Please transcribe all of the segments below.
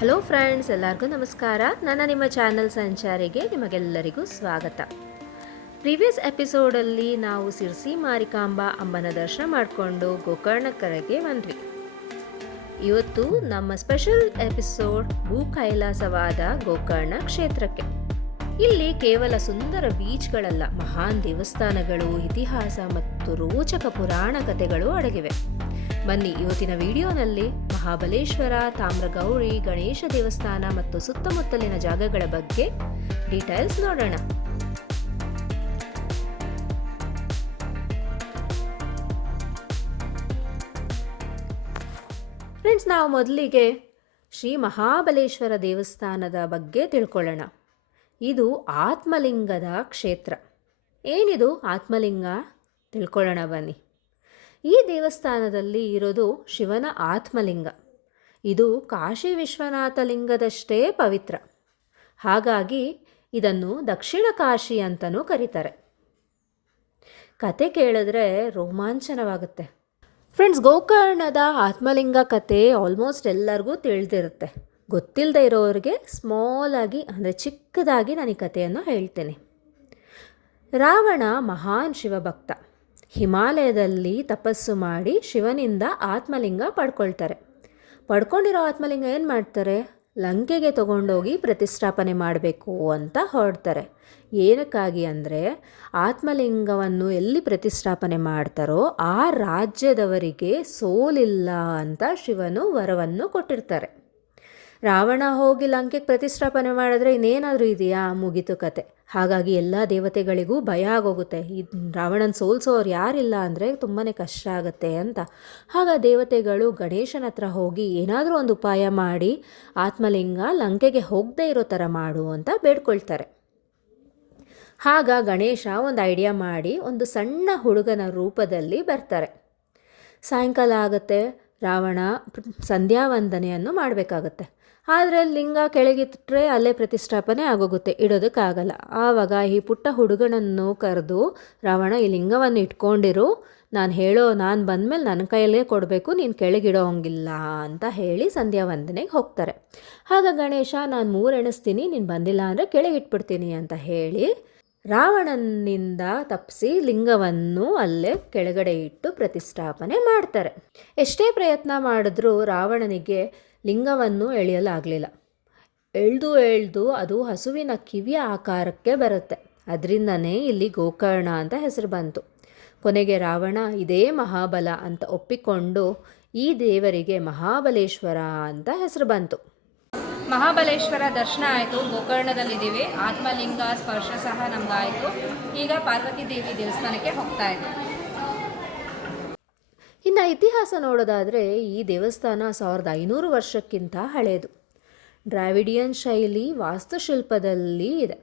Hello friends, ಎಲ್ಲರಿಗೂ ನಮಸ್ಕಾರ. ನನ್ನ ನಿಮ್ಮ ಚಾನಲ್ ಸಂಚಾರಿಗೆ ನಿಮಗೆಲ್ಲರಿಗೂ ಸ್ವಾಗತ. ಪ್ರೀವಿಯಸ್ ಎಪಿಸೋಡಲ್ಲಿ ನಾವು ಸಿರ್ಸಿ ಮಾರಿಕಾಂಬಾ ಅಮ್ಮನ ದರ್ಶನ ಮಾಡಿಕೊಂಡು ಗೋಕರ್ಣ ಕರೆಗೆ ಬಂದ್ವಿ. ಇವತ್ತು ನಮ್ಮ ಸ್ಪೆಷಲ್ ಎಪಿಸೋಡ್ ಭೂ ಕೈಲಾಸವಾದ ಗೋಕರ್ಣ ಕ್ಷೇತ್ರಕ್ಕೆ. ಇಲ್ಲಿ ಕೇವಲ ಸುಂದರ ಬೀಚ್ಗಳಲ್ಲ, ಮಹಾನ್ ದೇವಸ್ಥಾನಗಳು, ಇತಿಹಾಸ ಮತ್ತು ರೋಚಕ ಪುರಾಣ ಕಥೆಗಳು ಅಡಗಿವೆ. ಬನ್ನಿ, ಇವತ್ತಿನ ವಿಡಿಯೋನಲ್ಲಿ ಮಹಾಬಲೇಶ್ವರ, ತಾಮ್ರಗೌರಿ, ಗಣೇಶ ದೇವಸ್ಥಾನ ಮತ್ತು ಸುತ್ತಮುತ್ತಲಿನ ಜಾಗಗಳ ಬಗ್ಗೆ ಡೀಟೇಲ್ಸ್ ನೋಡೋಣ. ಫ್ರೆಂಡ್ಸ್, ನಾವು ಮೊದಲಿಗೆ ಶ್ರೀ ಮಹಾಬಲೇಶ್ವರ ದೇವಸ್ಥಾನದ ಬಗ್ಗೆ ತಿಳ್ಕೊಳ್ಳೋಣ. ಇದು ಆತ್ಮಲಿಂಗದ ಕ್ಷೇತ್ರ. ಏನಿದು ಆತ್ಮಲಿಂಗ? ತಿಳ್ಕೊಳ್ಳೋಣ ಬನ್ನಿ. ಈ ದೇವಸ್ಥಾನದಲ್ಲಿ ಇರೋದು ಶಿವನ ಆತ್ಮಲಿಂಗ. ಇದು ಕಾಶಿ ವಿಶ್ವನಾಥ ಲಿಂಗದಷ್ಟೇ ಪವಿತ್ರ. ಹಾಗಾಗಿ ಇದನ್ನು ದಕ್ಷಿಣ ಕಾಶಿ ಅಂತಲೂ ಕರೀತಾರೆ. ಕತೆ ಕೇಳಿದ್ರೆ ರೋಮಾಂಚನವಾಗುತ್ತೆ. ಫ್ರೆಂಡ್ಸ್, ಗೋಕರ್ಣದ ಆತ್ಮಲಿಂಗ ಕತೆ ಆಲ್ಮೋಸ್ಟ್ ಎಲ್ಲರಿಗೂ ತಿಳಿದಿರುತ್ತೆ. ಗೊತ್ತಿಲ್ಲದೆ ಇರೋರಿಗೆ ಆಗಿ, ಅಂದರೆ ಚಿಕ್ಕದಾಗಿ ನಾನು ಈ ಕಥೆಯನ್ನು ಹೇಳ್ತೇನೆ. ರಾವಣ ಮಹಾನ್ ಶಿವಭಕ್ತ. ಹಿಮಾಲಯದಲ್ಲಿ ತಪಸ್ಸು ಮಾಡಿ ಶಿವನಿಂದ ಆತ್ಮಲಿಂಗ ಪಡ್ಕೊಳ್ತಾರೆ. ಪಡ್ಕೊಂಡಿರೋ ಆತ್ಮಲಿಂಗ ಏನು ಮಾಡ್ತಾರೆ? ಲಂಕೆಗೆ ತಗೊಂಡೋಗಿ ಪ್ರತಿಷ್ಠಾಪನೆ ಮಾಡಬೇಕು ಅಂತ ಹೊರಡ್ತಾರೆ. ಏನಕ್ಕಾಗಿ ಅಂದರೆ ಆತ್ಮಲಿಂಗವನ್ನು ಎಲ್ಲಿ ಪ್ರತಿಷ್ಠಾಪನೆ ಮಾಡ್ತಾರೋ ಆ ರಾಜ್ಯದವರಿಗೆ ಸೋಲಿಲ್ಲ ಅಂತ ಶಿವನು ವರವನ್ನು ಕೊಟ್ಟಿರ್ತಾರೆ. ರಾವಣ ಹೋಗಿ ಲಂಕೆಗೆ ಪ್ರತಿಷ್ಠಾಪನೆ ಮಾಡಿದ್ರೆ ಇನ್ನೇನಾದರೂ ಇದೆಯಾ? ಮುಗಿತು ಕತೆ. ಹಾಗಾಗಿ ಎಲ್ಲ ದೇವತೆಗಳಿಗೂ ಭಯ ಆಗೋಗುತ್ತೆ. ಈ ರಾವಣನ ಸೋಲ್ಸೋರು ಯಾರಿಲ್ಲ ಅಂದರೆ ತುಂಬಾ ಕಷ್ಟ ಆಗುತ್ತೆ ಅಂತ. ಹಾಗ ದೇವತೆಗಳು ಗಣೇಶನ ಹತ್ರ ಹೋಗಿ ಏನಾದರೂ ಒಂದು ಉಪಾಯ ಮಾಡಿ ಆತ್ಮಲಿಂಗ ಲಂಕೆಗೆ ಹೋಗದೇ ಇರೋ ಥರ ಮಾಡು ಅಂತ ಬೇಡ್ಕೊಳ್ತಾರೆ. ಆಗ ಗಣೇಶ ಒಂದು ಐಡಿಯಾ ಮಾಡಿ ಒಂದು ಸಣ್ಣ ಹುಡುಗನ ರೂಪದಲ್ಲಿ ಬರ್ತಾರೆ. ಸಾಯಂಕಾಲ ಆಗುತ್ತೆ. ರಾವಣ ಸಂಧ್ಯಾವಂದನೆಯನ್ನು ಮಾಡಬೇಕಾಗತ್ತೆ. ಆದರೆ ಲಿಂಗ ಕೆಳಗಿಟ್ಟರೆ ಅಲ್ಲೇ ಪ್ರತಿಷ್ಠಾಪನೆ ಆಗೋಗುತ್ತೆ, ಇಡೋದಕ್ಕಾಗಲ್ಲ. ಆವಾಗ ಈ ಪುಟ್ಟ ಹುಡುಗನನ್ನು ಕರೆದು, ರಾವಣ, ಈ ಲಿಂಗವನ್ನು ಇಟ್ಕೊಂಡಿರು. ನಾನು ಹೇಳೋ, ನಾನು ಬಂದಮೇಲೆ ನನ್ನ ಕೈಯಲ್ಲೇ ಕೊಡಬೇಕು, ನೀನು ಕೆಳಗಿಡೋ ಹಂಗಿಲ್ಲ ಅಂತ ಹೇಳಿ ಸಂಧ್ಯಾ ವಂದನೆಗೆ ಹೋಗ್ತಾರೆ. ಆಗ ಗಣೇಶ, ನಾನು ಮೂರೆಣಿಸ್ತೀನಿ ನೀನು ಬಂದಿಲ್ಲ ಅಂದರೆ ಕೆಳಗಿಟ್ಬಿಡ್ತೀನಿ ಅಂತ ಹೇಳಿ ರಾವಣನಿಂದ ತಪ್ಪಿಸಿ ಲಿಂಗವನ್ನು ಅಲ್ಲೇ ಕೆಳಗಡೆ ಇಟ್ಟು ಪ್ರತಿಷ್ಠಾಪನೆ ಮಾಡ್ತಾರೆ. ಎಷ್ಟೇ ಪ್ರಯತ್ನ ಮಾಡಿದ್ರೂ ರಾವಣನಿಗೆ ಲಿಂಗವನ್ನು ಎಳೆಯಲಾಗಲಿಲ್ಲ. ಎಳೆದು ಎಳೆದು ಅದು ಹಸುವಿನ ಕಿವಿಯ ಆಕಾರಕ್ಕೆ ಬರುತ್ತೆ. ಅದರಿಂದನೇ ಇಲ್ಲಿ ಗೋಕರ್ಣ ಅಂತ ಹೆಸರು ಬಂತು. ಕೊನೆಗೆ ರಾವಣ, ಇದೇ ಮಹಾಬಲ ಅಂತ ಒಪ್ಪಿಕೊಂಡು ಈ ದೇವರಿಗೆ ಮಹಾಬಲೇಶ್ವರ ಅಂತ ಹೆಸರು ಬಂತು. ಮಹಾಬಲೇಶ್ವರ ದರ್ಶನ ಆಯಿತು. ಗೋಕರ್ಣದಲ್ಲಿದ್ದೀವಿ. ಆತ್ಮಲಿಂಗ ಸ್ಪರ್ಶ ಸಹ ನಮ್ಗಾಯಿತು. ಈಗ ಪಾರ್ವತಿ ದೇವಿ ದೇವಸ್ಥಾನಕ್ಕೆ ಹೋಗ್ತಾ ಇದ್ದೀವಿ ಇನ್ನು ಇತಿಹಾಸ ನೋಡೋದಾದರೆ ಈ ದೇವಸ್ಥಾನ ಸಾವಿರದ ಐನೂರು ವರ್ಷಕ್ಕಿಂತ ಹಳೆಯದು ಡ್ರಾವಿಡಿಯನ್ ಶೈಲಿ ವಾಸ್ತುಶಿಲ್ಪದಲ್ಲಿ ಇದೆ.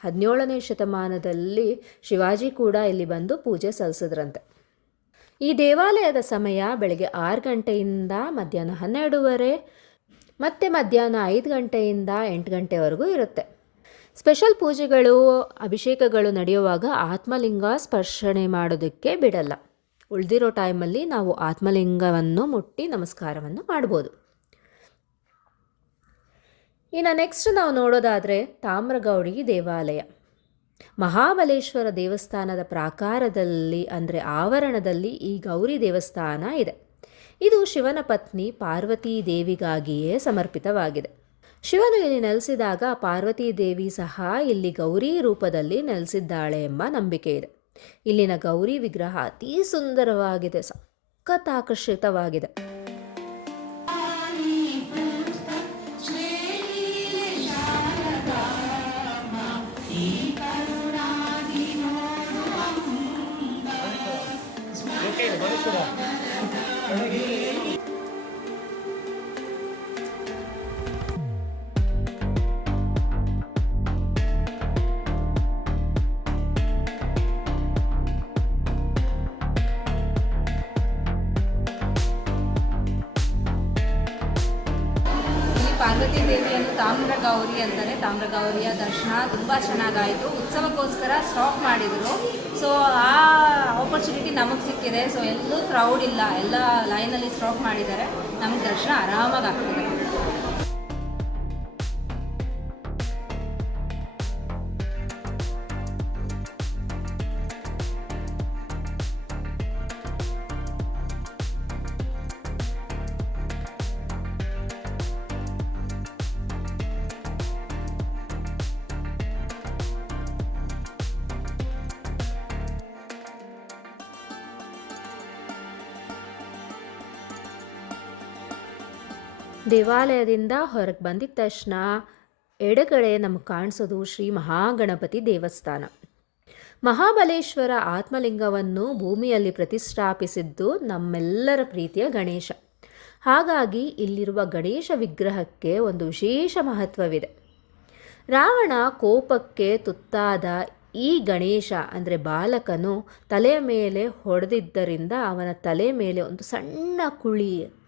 ಹದಿನೇಳನೇ ಶತಮಾನದಲ್ಲಿ ಶಿವಾಜಿ ಕೂಡ ಇಲ್ಲಿ ಬಂದು ಪೂಜೆ ಸಲ್ಲಿಸಿದ್ರಂತೆ. ಈ ದೇವಾಲಯದ ಸಮಯ ಬೆಳಗ್ಗೆ ಆರು ಗಂಟೆಯಿಂದ ಮಧ್ಯಾಹ್ನ ಹನ್ನೆರಡೂವರೆ ಮತ್ತು ಮಧ್ಯಾಹ್ನ ಐದು ಗಂಟೆಯಿಂದ ಎಂಟು ಗಂಟೆವರೆಗೂ ಇರುತ್ತೆ. ಸ್ಪೆಷಲ್ ಪೂಜೆಗಳು, ಅಭಿಷೇಕಗಳು ನಡೆಯುವಾಗ ಆತ್ಮಲಿಂಗ ಸ್ಪರ್ಶನೆ ಮಾಡೋದಕ್ಕೆ ಬಿಡಲ್ಲ. ಉಳಿದಿರೋ ಟೈಮಲ್ಲಿ ನಾವು ಆತ್ಮಲಿಂಗವನ್ನು ಮುಟ್ಟಿ ನಮಸ್ಕಾರವನ್ನು ಮಾಡ್ಬೋದು. ಇನ್ನು ನೆಕ್ಸ್ಟ್ ನಾವು ನೋಡೋದಾದರೆ ತಾಮ್ರಗೌಡಿ ದೇವಾಲಯ. ಮಹಾಬಲೇಶ್ವರ ದೇವಸ್ಥಾನದ ಪ್ರಾಕಾರದಲ್ಲಿ ಅಂದರೆ ಆವರಣದಲ್ಲಿ ಈ ಗೌರಿ ದೇವಸ್ಥಾನ ಇದೆ. ಇದು ಶಿವನ ಪತ್ನಿ ಪಾರ್ವತೀ ದೇವಿಗಾಗಿಯೇ ಸಮರ್ಪಿತವಾಗಿದೆ. ಶಿವನು ಇಲ್ಲಿ ನೆಲೆಸಿದಾಗ ಪಾರ್ವತೀ ದೇವಿ ಸಹ ಇಲ್ಲಿ ಗೌರಿ ರೂಪದಲ್ಲಿ ನೆಲೆಸಿದ್ದಾಳೆ ಎಂಬ ನಂಬಿಕೆ ಇದೆ. ಇಲ್ಲಿನ ಗೌರಿ ವಿಗ್ರಹ ಅತೀ ಸುಂದರವಾಗಿದೆ ಸಖತ್ ಆಕರ್ಷಿತವಾಗಿದೆ ತಾಮ್ರಗೌರಿ ಅಂತಾರೆ. ತಾಮ್ರಗೌರಿಯ ದರ್ಶನ ತುಂಬ ಚೆನ್ನಾಗಾಯಿತು. ಉತ್ಸವಕ್ಕೋಸ್ಕರ ಸ್ಟಾಪ್ ಮಾಡಿದರು. ಸೊ ಆ ಆಪರ್ಚುನಿಟಿ ನಮಗೆ ಸಿಕ್ಕಿದೆ. ಸೊ ಎಲ್ಲೂ ಕ್ರೌಡ್ ಇಲ್ಲ. ಎಲ್ಲ ಲೈನಲ್ಲಿ ಸ್ಟಾಪ್ ಮಾಡಿದ್ದಾರೆ. ನಮಗೆ ದರ್ಶನ ಆರಾಮಾಗಿ ಆಗ್ತಿದೆ. ದೇವಾಲಯದಿಂದ ಹೊರಗೆ ಬಂದಿದ ತಕ್ಷಣ ಎಡಗಡೆ ನಮಗೆ ಕಾಣಿಸೋದು ಶ್ರೀ ಮಹಾಗಣಪತಿ ದೇವಸ್ಥಾನ. ಮಹಾಬಲೇಶ್ವರ ಆತ್ಮಲಿಂಗವನ್ನು ಭೂಮಿಯಲ್ಲಿ ಪ್ರತಿಷ್ಠಾಪಿಸಿದ್ದು ನಮ್ಮೆಲ್ಲರ ಪ್ರೀತಿಯ ಗಣೇಶ. ಹಾಗಾಗಿ ಇಲ್ಲಿರುವ ಗಣೇಶ ವಿಗ್ರಹಕ್ಕೆ ಒಂದು ವಿಶೇಷ ಮಹತ್ವವಿದೆ. ರಾವಣ ಕೋಪಕ್ಕೆ ತುತ್ತಾದ ಈ ಗಣೇಶ ಅಂದರೆ ಬಾಲಕನು ತಲೆಯ ಮೇಲೆ ಹೊಡೆದಿದ್ದರಿಂದ ಅವನ ತಲೆ ಮೇಲೆ ಒಂದು ಸಣ್ಣ ಕುಳಿ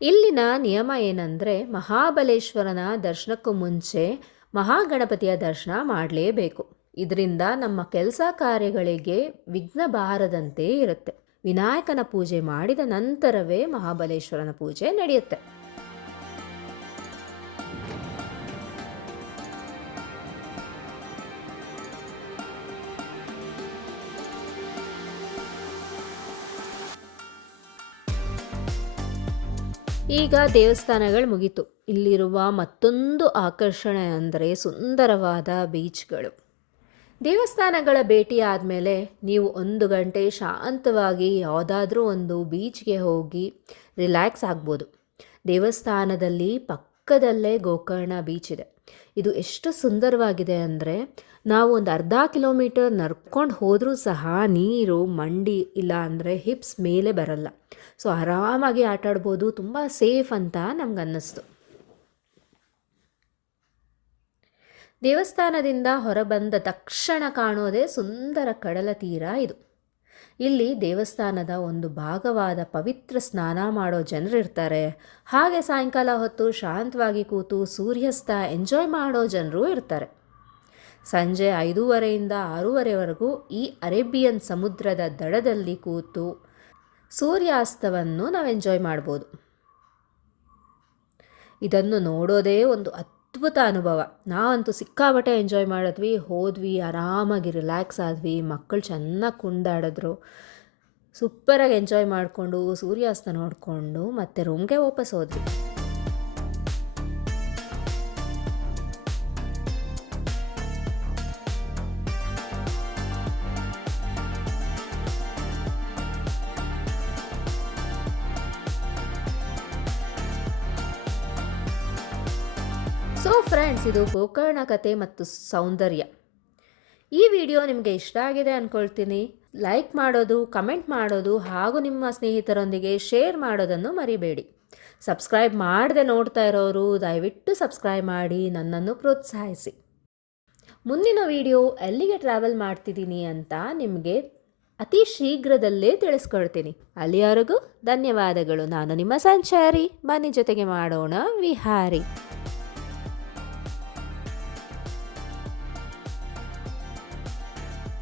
ಇಲ್ಲಿನ ನಿಯಮ ಏನಂದರೆ ಮಹಾಬಲೇಶ್ವರನ ದರ್ಶನಕ್ಕೂ ಮುಂಚೆ ಮಹಾಗಣಪತಿಯ ದರ್ಶನ ಮಾಡಲೇಬೇಕು. ಇದರಿಂದ ನಮ್ಮ ಕೆಲಸ ಕಾರ್ಯಗಳಿಗೆ ವಿಘ್ನ ಬಾರದಂತೆ ಇರುತ್ತೆ. ವಿನಾಯಕನ ಪೂಜೆ ಮಾಡಿದ ನಂತರವೇ ಮಹಾಬಲೇಶ್ವರನ ಪೂಜೆ ನಡೆಯುತ್ತೆ. ಈಗ ದೇವಸ್ಥಾನಗಳು ಮುಗೀತು. ಇಲ್ಲಿರುವ ಮತ್ತೊಂದು ಆಕರ್ಷಣೆ ಅಂದರೆ ಸುಂದರವಾದ ಬೀಚ್ಗಳು. ದೇವಸ್ಥಾನಗಳ ಭೇಟಿ ಆದಮೇಲೆ ನೀವು ಒಂದು ಗಂಟೆ ಶಾಂತವಾಗಿ ಯಾವುದಾದ್ರೂ ಒಂದು ಬೀಚ್ಗೆ ಹೋಗಿ ರಿಲ್ಯಾಕ್ಸ್ ಆಗ್ಬೋದು. ದೇವಸ್ಥಾನದಲ್ಲಿ ಪಕ್ಕದಲ್ಲೇ ಗೋಕರ್ಣ ಬೀಚ್ ಇದೆ. ಇದು ಎಷ್ಟು ಸುಂದರವಾಗಿದೆ ಅಂದರೆ ನಾವು ಒಂದು ಅರ್ಧ ಕಿಲೋಮೀಟರ್ ನಡ್ಕೊಂಡು ಹೋದರೂ ಸಹ ನೀರು, ಮಂಡಿ ಇಲ್ಲ ಅಂದರೆ ಹಿಪ್ಸ್ ಮೇಲೆ ಬರಲ್ಲ. ಸೊ ಆರಾಮಾಗಿ ಆಟ ಆಡ್ಬೋದು, ತುಂಬ ಸೇಫ್ ಅಂತ ನಮ್ಗೆ ಅನ್ನಿಸ್ತು ದೇವಸ್ಥಾನದಿಂದ ಹೊರಬಂದ ತಕ್ಷಣ ಕಾಣೋದೇ ಸುಂದರ ಕಡಲ ತೀರ ಇದು. ಇಲ್ಲಿ ದೇವಸ್ಥಾನದ ಒಂದು ಭಾಗವಾದ ಪವಿತ್ರ ಸ್ನಾನ ಮಾಡೋ ಜನರಿರ್ತಾರೆ ಹಾಗೆ ಸಾಯಂಕಾಲ ಹೊತ್ತು ಶಾಂತವಾಗಿ ಕೂತು ಸೂರ್ಯಾಸ್ತ ಎಂಜಾಯ್ ಮಾಡೋ ಜನರು ಇರ್ತಾರೆ. ಸಂಜೆ ಐದೂವರೆಯಿಂದ ಆರೂವರೆವರೆಗೂ ಈ ಅರೇಬಿಯನ್ ಸಮುದ್ರದ ದಡದಲ್ಲಿ ಕೂತು ಸೂರ್ಯಾಸ್ತವನ್ನು ನಾವು ಎಂಜಾಯ್ ಮಾಡ್ಬೋದು. ಇದನ್ನು ನೋಡೋದೇ ಒಂದು ಅದ್ಭುತ ಅನುಭವ. ನಾವಂತೂ ಸಿಕ್ಕಾಬಟ್ಟೆ ಎಂಜಾಯ್ ಮಾಡಿದ್ವಿ, ಹೋದ್ವಿ, ಆರಾಮಾಗಿ ರಿಲ್ಯಾಕ್ಸ್ ಆದ್ವಿ, ಮಕ್ಕಳು ಚೆನ್ನಾಗಿ ಕುಂದಾಡಿದ್ರು ಸೂಪರಾಗಿ ಎಂಜಾಯ್ ಮಾಡಿಕೊಂಡು ಸೂರ್ಯಾಸ್ತ ನೋಡಿಕೊಂಡು ಮತ್ತೆ ರೂಮ್ಗೆ ವಾಪಸ್ ಹೋದ್ವಿ. ಸೊ ಫ್ರೆಂಡ್ಸ್ ಇದು ಗೋಕರ್ಣ ಕತೆ ಮತ್ತು ಸೌಂದರ್ಯ. ಈ ವಿಡಿಯೋ ನಿಮಗೆ ಇಷ್ಟ ಆಗಿದೆ ಅಂದ್ಕೊಳ್ತೀನಿ ಲೈಕ್ ಮಾಡೋದು ಕಮೆಂಟ್ ಮಾಡೋದು ಹಾಗೂ ನಿಮ್ಮ ಸ್ನೇಹಿತರೊಂದಿಗೆ ಶೇರ್ ಮಾಡೋದನ್ನು ಮರಿಬೇಡಿ. ಸಬ್ಸ್ಕ್ರೈಬ್ ಮಾಡದೆ ನೋಡ್ತಾ ಇರೋರು, ದಯವಿಟ್ಟು ಸಬ್ಸ್ಕ್ರೈಬ್ ಮಾಡಿ, ನನ್ನನ್ನು ಪ್ರೋತ್ಸಾಹಿಸಿ. ಮುಂದಿನ ವಿಡಿಯೋ ಎಲ್ಲಿಗೆ ಟ್ರಾವೆಲ್ ಮಾಡ್ತಿದ್ದೀನಿ ಅಂತ ನಿಮಗೆ ಅತಿ ಶೀಘ್ರದಲ್ಲೇ ತಿಳಿಸ್ಕೊಳ್ತೀನಿ. ಅಲ್ಲಿಯವರೆಗೂ ಧನ್ಯವಾದಗಳು. ನಾನು ನಿಮ್ಮ ಸಂಚಾರಿ. ಬನ್ನಿ ಜೊತೆಗೆ ಮಾಡೋಣ ವಿಹಾರಿ.